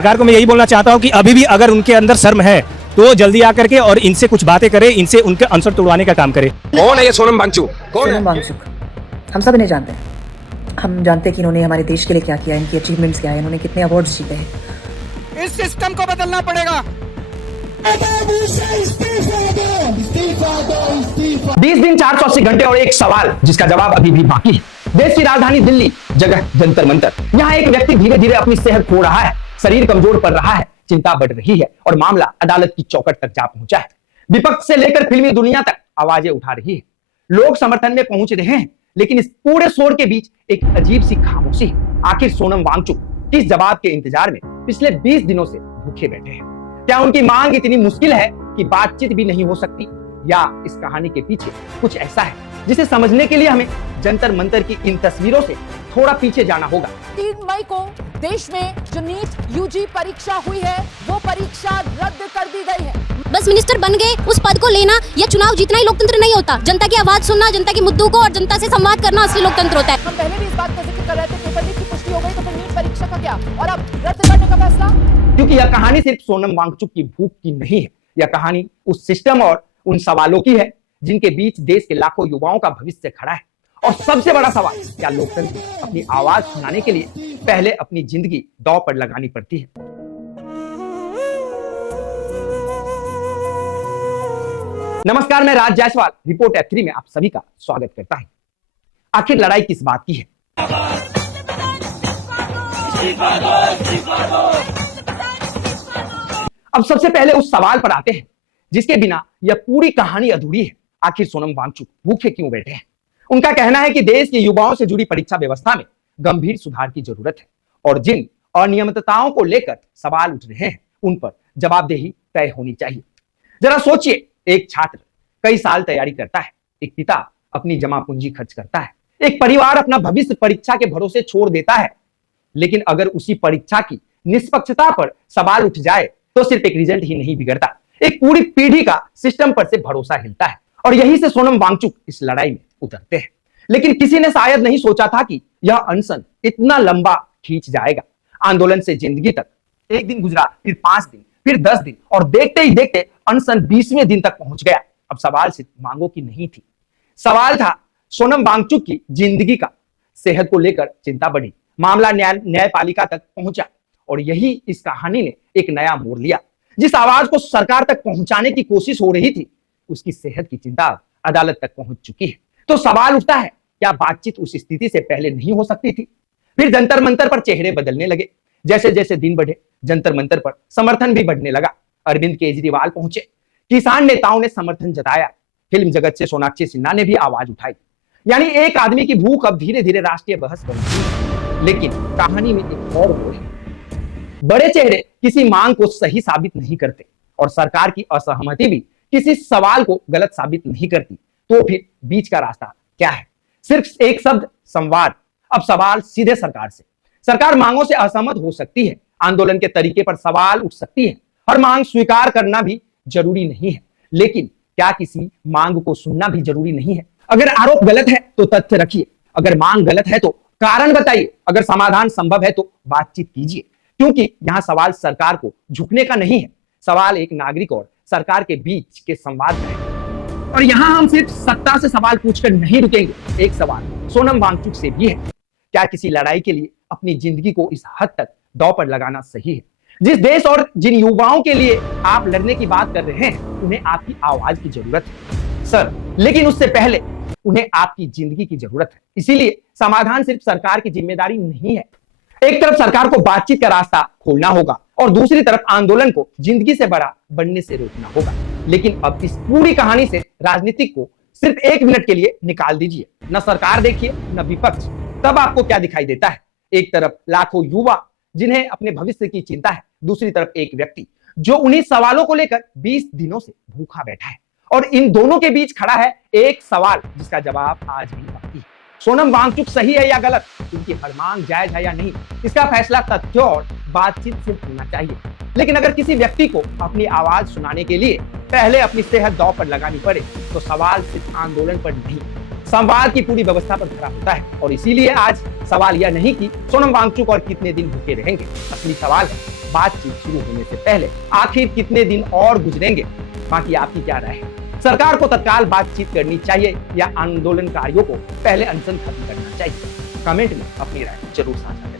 सरकार को मैं यही बोलना चाहता हूं कि अभी भी अगर उनके अंदर शर्म है तो जल्दी आकर के और इनसे कुछ बातें करे, इनसे उनके आंसर तुड़वाने का काम करे। कौन है ये सोनम वांगचुक? सोनम वांगचुक हम सब इन्हें जानते हैं। हम जानते हैं कि इन्होंने हमारे देश के लिए क्या किया, इनकी अचीवमेंट्स क्या है, इन्होंने कितने अवार्ड्स जीते हैं। इस सिस्टम को बदलना पड़ेगा। 20 दिन 480 घंटे और एक सवाल जिसका जवाब अभी भी बाकी है। देश की राजधानी दिल्ली, जगह जंतर मंतर। यहाँ एक व्यक्ति धीरे धीरे अपनी सेहत खो रहा है, शरीर कमजोर पड़ रहा है, चिंता बढ़ रही है और मामला अदालत की चौखट तक जा पहुंचा है। विपक्ष से लेकर फिल्मी दुनिया तक आवाजें उठा रही है। लोग समर्थन में पहुंच रहे हैं, लेकिन इस पूरे शोर के बीच एक अजीब सी खामोशी है। आखिर सोनम वांगचुक किस जवाब के इंतजार में पिछले 20 दिनों से भूखे बैठे हैं? क्या उनकी मांग इतनी मुश्किल है कि बातचीत भी नहीं हो सकती, या इस कहानी के पीछे कुछ ऐसा है जिसे समझने के लिए हमें जंतर मंतर की इन तस्वीरों से थोड़ा पीछे जाना होगा। 3 मई को देश में जो नीट यूजी परीक्षा हुई है वो परीक्षा रद्द कर दी गई है। बस मिनिस्टर बन गए, उस पद को लेना या चुनाव जीतना ही लोकतंत्र नहीं होता। जनता की आवाज सुनना, जनता के मुद्दों को और जनता से संवाद करना असली लोकतंत्र होता है। हम पहले भी इस बात का जिक्र कर रहे थे, पेपर लीक की पुष्टि हो गई तो फिर नीट परीक्षा का क्या, और अब रद्द करने का फैसला। क्योंकि यह कहानी सिर्फ सोनम वांगचुक की भूख की नहीं है, यह कहानी उस सिस्टम और उन सवालों की है जिनके बीच देश के लाखों युवाओं का भविष्य खड़ा है। और सबसे बड़ा सवाल, क्या लोकतंत्र अपनी आवाज सुनाने के लिए पहले अपनी जिंदगी दांव पर लगानी पड़ती है? नमस्कार, मैं राज जायसवाल रिपोर्ट F3 में आप सभी का स्वागत करता हूं। आखिर लड़ाई किस बात की है? अब सबसे पहले उस सवाल पर आते हैं जिसके बिना यह पूरी कहानी अधूरी है। आखिर सोनम वांगचुक भूखे क्यों बैठे हैं? उनका कहना है कि देश के युवाओं से जुड़ी परीक्षा व्यवस्था में गंभीर सुधार की जरूरत है और जिन अनियमितताओं को लेकर सवाल उठ रहे हैं उन पर जवाबदेही तय होनी चाहिए। जरा सोचिए, एक छात्र कई साल तैयारी करता है, एक पिता अपनी जमा पूंजी खर्च करता है, एक परिवार अपना भविष्य परीक्षा के भरोसे छोड़ देता है, लेकिन अगर उसी परीक्षा की निष्पक्षता पर सवाल उठ जाए तो सिर्फ एक रिजल्ट ही नहीं बिगड़ता, एक पूरी पीढ़ी का सिस्टम पर से भरोसा हिलता है। और यही से सोनम वांगचुक इस लड़ाई में उतरते हैं। लेकिन किसी ने शायद नहीं सोचा था कि यह अनशन इतना लंबा खींच जाएगा। आंदोलन से जिंदगी तक एक दिन गुजरा, फिर 5 दिन, फिर 10 दिन, और देखते ही देखते अनशन 20वें दिन तक पहुंच गया। अब सवाल सिर्फ मांगों की नहीं थी, सवाल था सोनम वांगचुक की जिंदगी का। सेहत को लेकर चिंता बढ़ी, मामला न्यायपालिका तक पहुंचा और यही इस कहानी ने एक नया मोड़ लिया। जिस आवाज को सरकार तक पहुंचाने की कोशिश हो रही थी, उसकी सेहत की चिंता अदालत तक पहुंच चुकी है। तो सवाल उठता है, क्या बातचीत उस स्थिति से पहले नहीं हो सकती थी? फिर जंतर मंतर पर चेहरे बदलने लगे। जैसे जैसे दिन बढ़े, जंतर मंतर पर समर्थन भी बढ़ने लगा। अरविंद केजरीवाल पहुंचे, किसान नेताओं ने समर्थन जताया, फिल्म जगत से सोनाक्षी सिन्हा ने भी आवाज उठाई। यानी एक आदमी की भूख अब धीरे धीरे राष्ट्रीय बहस बन रही है। लेकिन कहानी में एक और मोड़ है। बड़े चेहरे किसी मांग को सही साबित नहीं करते और सरकार की असहमति भी किसी सवाल को गलत साबित नहीं करती। तो फिर बीच का रास्ता क्या है? सिर्फ एक शब्द, संवाद। अब सवाल सीधे सरकार से। सरकार मांगों से असहमत हो सकती है, आंदोलन के तरीके पर सवाल उठ सकती है, हर मांग स्वीकार करना भी जरूरी नहीं है, लेकिन क्या किसी मांग को सुनना भी जरूरी नहीं है? अगर आरोप गलत है तो तथ्य रखिए, अगर मांग गलत है तो कारण बताइए, अगर समाधान संभव है तो बातचीत कीजिए। क्योंकि यहाँ सवाल सरकार को झुकने का नहीं है, सवाल एक नागरिक और सरकार के बीच के संवाद का है। और यहाँ हम सिर्फ सत्ता से सवाल पूछकर नहीं रुकेंगे। एक सवाल सोनम वांगचुक से भी है, क्या किसी लड़ाई के लिए अपनी जिंदगी को इस हद तक दांव पर लगाना सही है? जिस देश और जिन युवाओं के लिए आप लड़ने की बात कर रहे हैं, उन्हें आपकी आवाज की जरूरत है सर, लेकिन उससे पहले उन्हें आपकी जिंदगी की जरूरत है। इसीलिए समाधान सिर्फ सरकार की जिम्मेदारी नहीं है। एक तरफ सरकार को बातचीत का रास्ता खोलना होगा और दूसरी तरफ आंदोलन को जिंदगी से बड़ा बनने से रोकना होगा। लेकिन अब इस पूरी कहानी से राजनीतिक को सिर्फ 1 मिनट के लिए निकाल दीजिए। न सरकार देखिए, न विपक्ष। तब आपको क्या दिखाई देता है? एक तरफ लाखों युवा जिन्हें अपने भविष्य की चिंता है, दूसरी तरफ एक व्यक्ति जो उन्हीं सवालों को लेकर 20 दिनों से भूखा बैठा है। और इन दोनों के बीच खड़ा है एक सवाल जिसका जवाब आज भी बाकी है। सोनम वांगचुक सही है या गलत? उनकी हर मांग जायज है या नहीं? इसका फैसला तथ्यों और बातचीत से होना चाहिए। लेकिन अगर किसी व्यक्ति को अपनी आवाज सुनाने के लिए पहले अपनी सेहत दांव पर लगानी पड़े तो सवाल सिर्फ आंदोलन पर नहीं, संवाद की पूरी व्यवस्था पर खड़ा होता है। और इसीलिए आज सवाल यह नहीं कि सोनम वांगचुक और कितने दिन भूखे रहेंगे, असली सवाल है बातचीत शुरू होने से पहले आखिर कितने दिन और गुजरेंगे। बाकी आपकी क्या राय है? सरकार को तत्काल बातचीत करनी चाहिए या आंदोलनकारियों को पहले अनशन खत्म करना चाहिए? कमेंट में अपनी राय जरूर साझा करें।